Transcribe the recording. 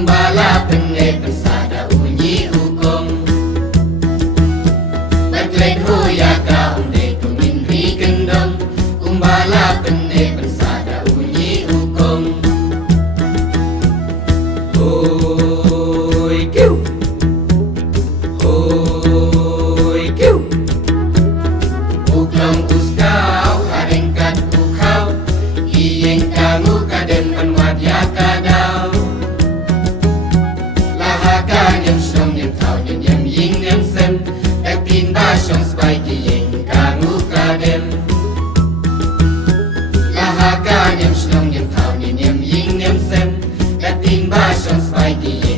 Umbala penge pensada unyi hukum Berklet hoya ka unde kuminri gendong Umbala penge pensada unyi hukum Hoi kiu Hoi kiu Uklong uskau harengkat ukau Iyeng kangu kadem penwat ya kadau Lahaka nyem shnong nyem tau nyem nyem ying nyem sem Ek tin ba shong spai ki yeng kangu kadem Lahaka nyem shnong nyem tau nyem nyem ying nyem sem Ek tin ba shong spai ki yeng